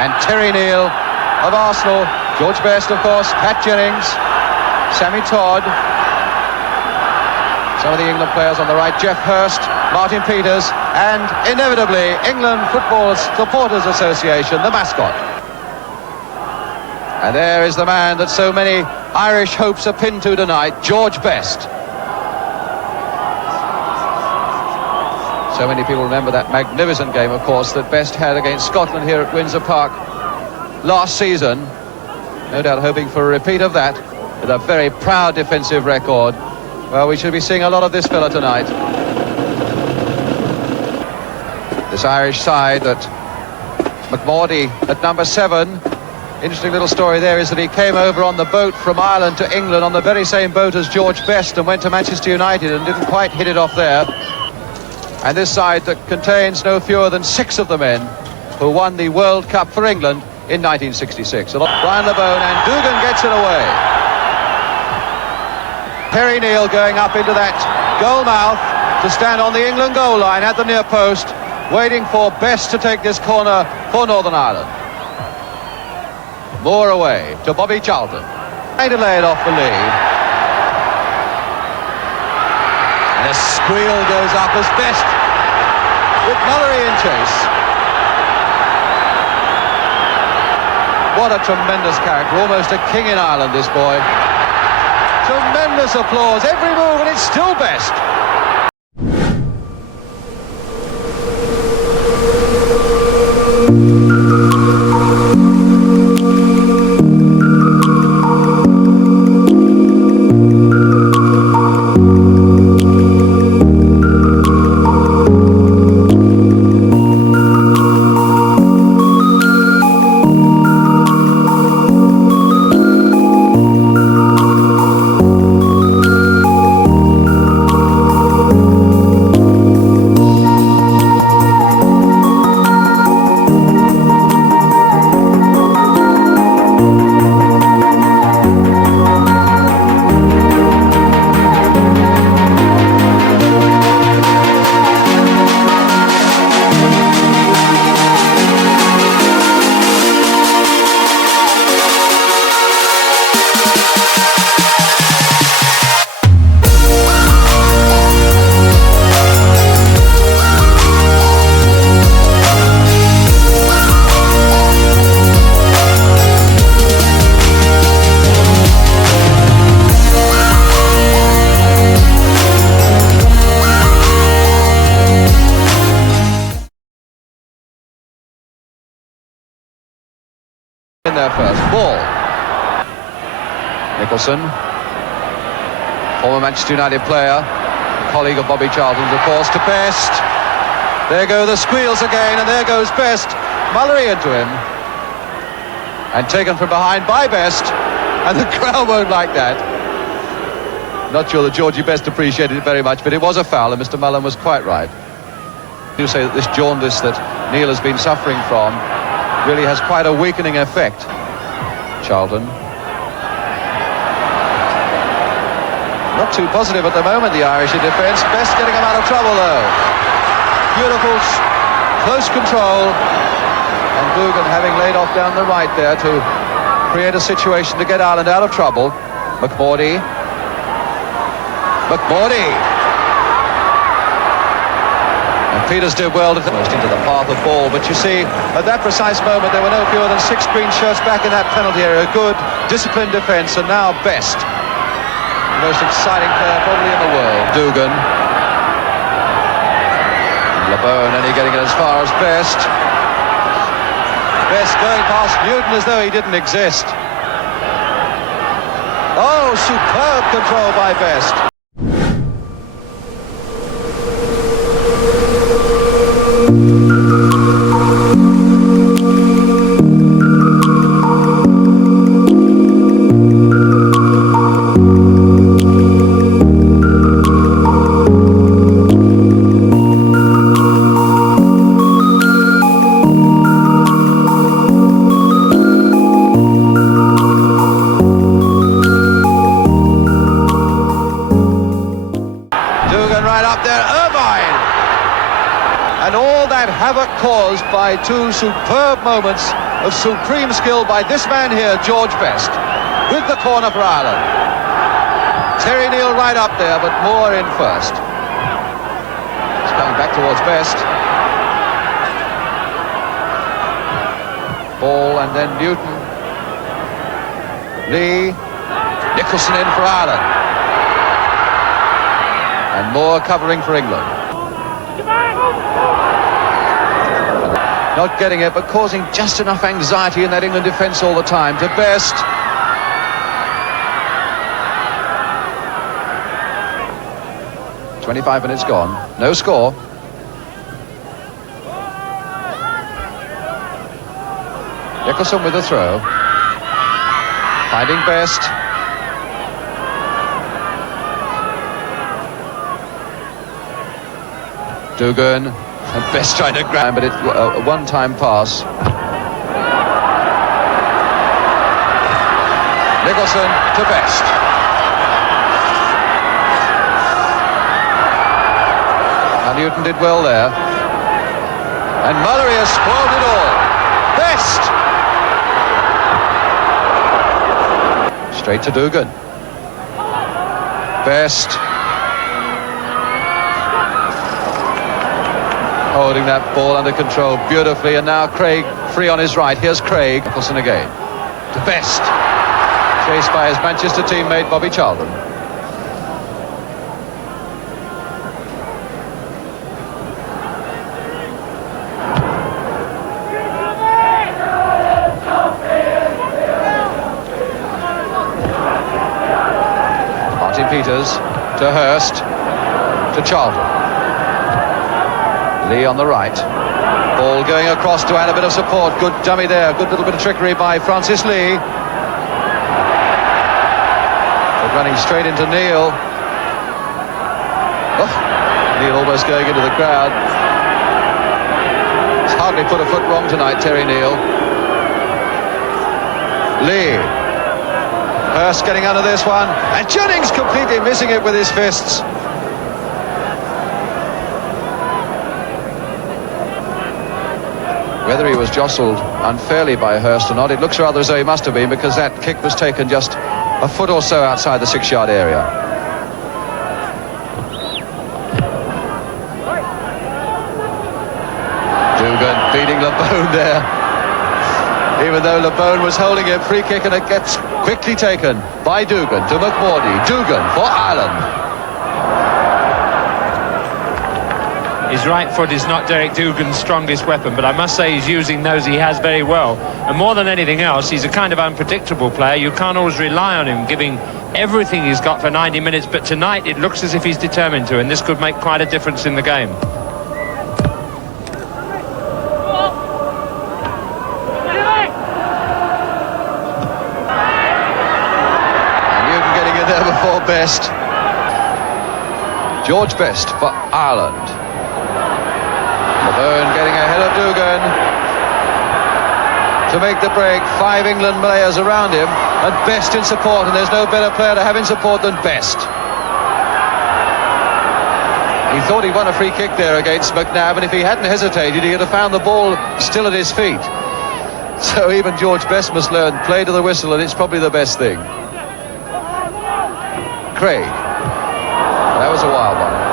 and Terry Neal of Arsenal, George Best, of course, Pat Jennings, Sammy Todd, some of the England players on the right, Jeff Hurst, Martin Peters, and inevitably England Football Supporters Association, the mascot. And there is the man that so many Irish hopes are pinned to tonight, George Best. So many people remember that magnificent game, of course, that Best had against Scotland here at Windsor Park last season. No doubt hoping for a repeat of that with a very proud defensive record. Well, we should be seeing a lot of this fella tonight. This Irish side that McMordy at number 7. Interesting little story there is that he came over on the boat from Ireland to England on the very same boat as George Best and went to Manchester United and didn't quite hit it off there. And this side that contains no fewer than 6 of the men who won the World Cup for England in 1966. Brian LeBone, and Dugan gets it away. Terry Neal going up into that goal mouth to stand on the England goal line at the near post, waiting for Best to take this corner for Northern Ireland. Moore away to Bobby Charlton. Trying to lay it off for Lee. And a squeal goes up as Best with Mullery in chase. What a tremendous character, almost a king in Ireland, this boy. Tremendous applause, every move, and it's still Best. In there first. Ball. Nicholson, former Manchester United player, colleague of Bobby Charlton's, of course, to Best. There go the squeals again, and there goes Best. Mullery into him. And taken from behind by Best, and the crowd won't like that. Not sure that Georgie Best appreciated it very much, but it was a foul, and Mr. Mullen was quite right. You say that this jaundice that Neil has been suffering from really has quite a weakening effect. Charlton. Not too positive at the moment, the Irish in defence. Best getting him out of trouble, though. Beautiful, close control. And Dugan having laid off down the right there to create a situation to get Ireland out of trouble. McMordy. And Peters did well to almost into the path of ball, but you see, at that precise moment, there were no fewer than 6 green shirts back in that penalty area. Good, disciplined defence, and now Best, the most exciting player probably in the world. Dugan. LeBone only getting it as far as Best. Best going past Newton as though he didn't exist. Oh, superb control by Best. And all that havoc caused by 2 superb moments of supreme skill by this man here, George Best, with the corner for Ireland. Terry Neal right up there, but Moore in first. It's coming back towards Best. Ball and then Newton. Lee. Nicholson in for Ireland. And Moore covering for England. Not getting it, but causing just enough anxiety in that England defence all the time. To Best. "25 minutes gone. No score. Nicholson with the throw. Finding Best. Dugan. And Best trying to grab, but it's a one-time pass. Nicholson to Best. Now Newton did well there. And Mullery has spoiled it all. Best. Straight to Dugan. Best. Holding that ball under control beautifully, and now Craig free on his right. Here's Craig. Nicholson again. To Best. Chased by his Manchester teammate Bobby Charlton. Martin Peters to Hurst. To Charlton. Lee on the right. Ball going across to add a bit of support. Good dummy there. Good little bit of trickery by Francis Lee. But running straight into Neal. Oh, Neal almost going into the crowd. He's hardly put a foot wrong tonight, Terry Neal. Lee. Hurst getting under this one. And Jennings completely missing it with his fists. Whether he was jostled unfairly by Hurst or not, it looks rather as though he must have been, because that kick was taken just a foot or so outside the 6-yard area. Dugan beating LeBone there. Even though LeBone was holding it, free kick, and it gets quickly taken by Dugan to McMordy. Dugan for Ireland. His right foot is not Derek Dugan's strongest weapon, but I must say he's using those he has very well. And more than anything else, he's a kind of unpredictable player. You can't always rely on him giving everything he's got for 90 minutes, but tonight it looks as if he's determined to, and this could make quite a difference in the game. And Newton getting in there before Best. George Best for Ireland. LeBone getting ahead of Dugan to make the break. 5 England players around him, and Best in support, and there's no better player to have in support than Best. He thought he won a free kick there against McNabb, and if he hadn't hesitated, he'd have found the ball still at his feet. So even George Best must learn, play to the whistle, and it's probably the best thing. Craig. That was a wild one.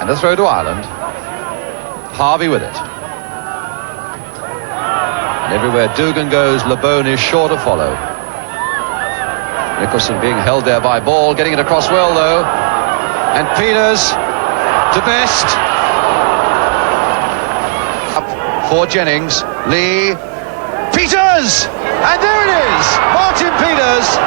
And a throw to Ireland. Harvey with it. And everywhere Dugan goes, LeBone is sure to follow. Nicholson being held there by Ball, getting it across well though. And Peters to Best. Up for Jennings. Lee. Peters! And there it is! Martin Peters.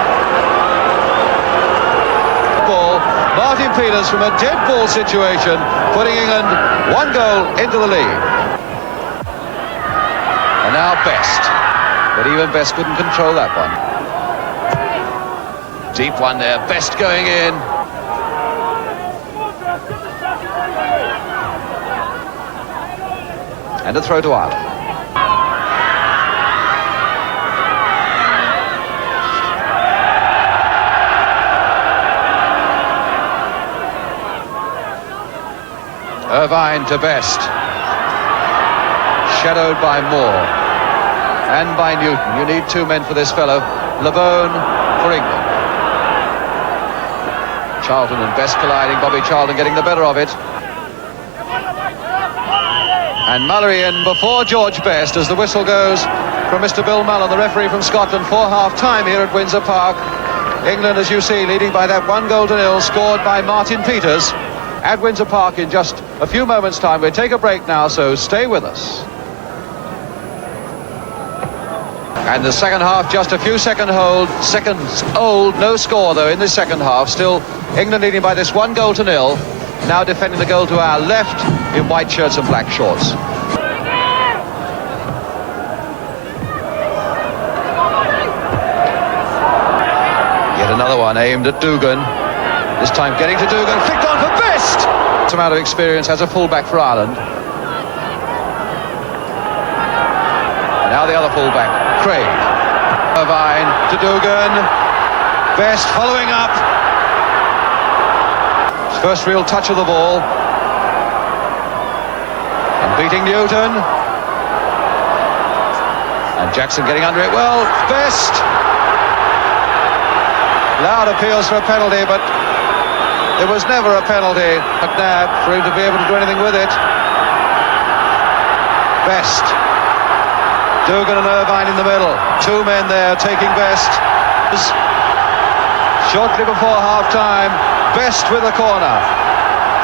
Ball. Martin Peters from a dead ball situation, putting England 1 goal into the lead. And now Best. But even Best couldn't control that one. Deep one there. Best going in. And a throw to Ireland. Irvine to Best. Shadowed by Moore and by Newton. You need two men for this fellow. Lebone for England. Charlton and Best colliding. Bobby Charlton getting the better of it. And Mallory in before George Best as the whistle goes from Mr. Bill Mullen, the referee from Scotland, for half-time here at Windsor Park. England, as you see, leading by that 1-0 scored by Martin Peters at Windsor Park in just a few moments' time. We'll take a break now, so stay with us. And the second half, just a few seconds old, no score though in this second half. Still England leading by this 1-0. Now defending the goal to our left in white shirts and black shorts. Yet another one aimed at Dugan. This time getting to Dugan, flicked on for Best! Some amount of experience as a fullback for Ireland. And now the other fullback, Craig. Irvine to Dugan. Best following up. His first real touch of the ball. And beating Newton. And Jackson getting under it well. Best. Loud appeals for a penalty, but there was never a penalty. McNabb for him to be able to do anything with it. Best. Dugan and Irvine in the middle. Two men there taking Best. Shortly before half-time, Best with a corner.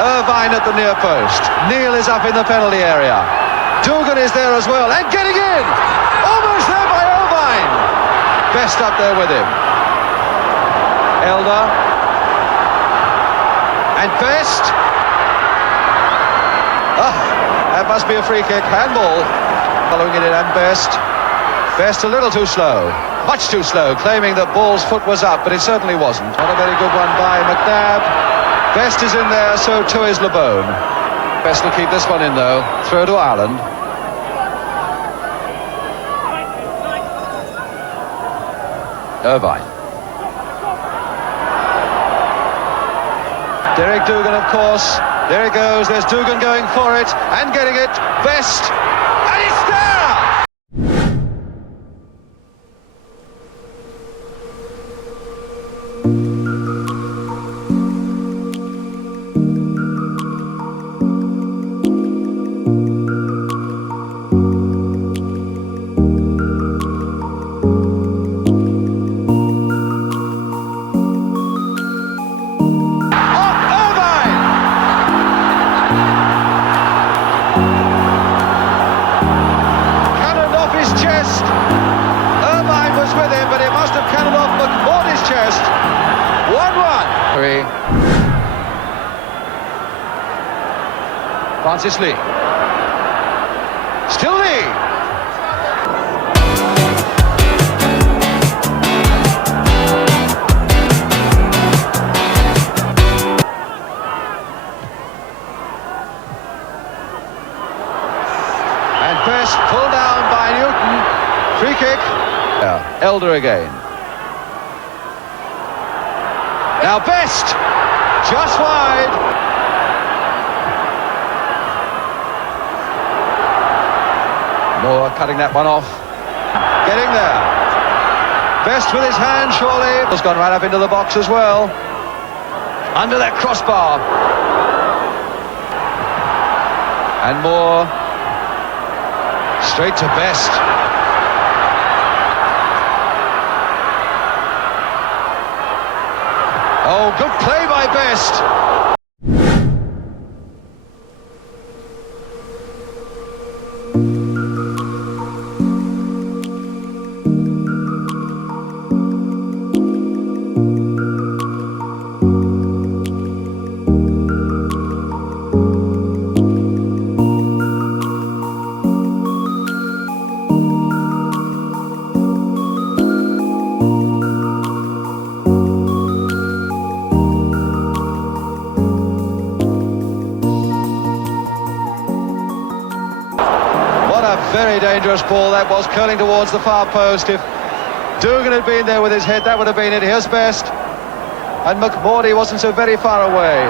Irvine at the near post. Neil is up in the penalty area. Dugan is there as well and getting in. Almost there by Irvine. Best up there with him. Elder. And Best. That must be a free kick. Handball. Following it in and Best. Best a little too slow. Much too slow, claiming that Ball's foot was up, but it certainly wasn't. Not a very good one by McNabb. Best is in there, so too is Lebone. Best will keep this one in, though. Throw to Ireland. Irvine. Derek Dugan, of course. There it goes. There's Dugan going for it and getting it. Best. And it's there! Francis Lee. Still Lee. And Best pulled down by Newton. Free kick. Elder again. Now Best. Just wide. Moore cutting that one off. Getting there. Best with his hand, surely. Has gone right up into the box as well. Under that crossbar. And Moore. Straight to Best. Oh, good play by Best. Very dangerous ball that was, curling towards the far post. If Dugan had been there with his head, that would have been it. Here's Best. And McMordy wasn't so very far away.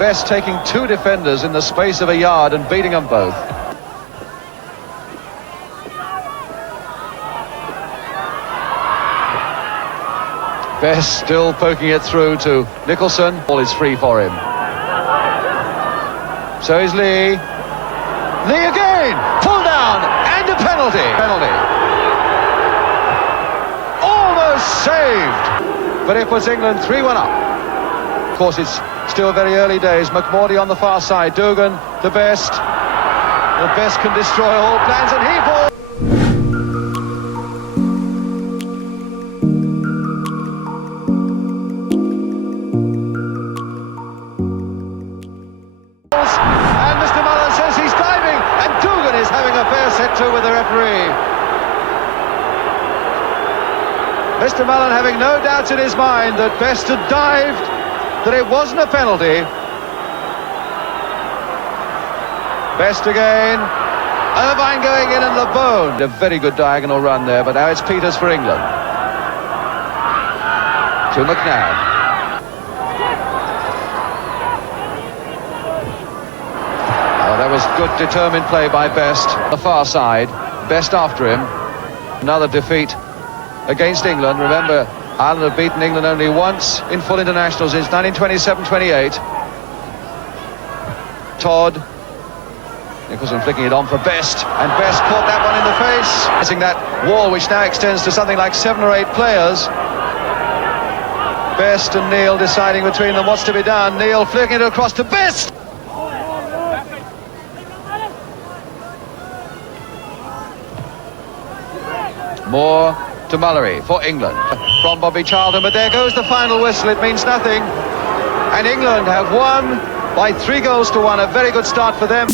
Best taking two defenders in the space of a yard and beating them both. Best still poking it through to Nicholson. Ball is free for him. So is Lee. Lee again! Pull down and a penalty. Almost saved! But it puts England 3-1 up. Of course, it's still very early days. McMordy on the far side. Dugan, the best. The best can destroy all plans, and he falls. And Mr. Mullen says he's diving, and Dugan is having a fair set to with the referee. Mr. Mullen having no doubts in his mind that Best had dived, that it wasn't a penalty. Best again. Irvine going in and the bone. A very good diagonal run there, but now it's Peters for England. To McNabb. Oh, that was good determined play by Best. The far side. Best after him. Another defeat against England. Remember, Ireland have beaten England only once in full international since 1927-28. Todd. Nicholson flicking it on for Best, and Best caught that one in the face. Missing that wall, which now extends to something like 7 or 8 players. Best and Neil deciding between them what's to be done. Neil flicking it across to Best. Moore to Mullery for England from Bobby Charlton, but there goes the final whistle. It means nothing, and England have won by 3 goals to 1. A very good start for them.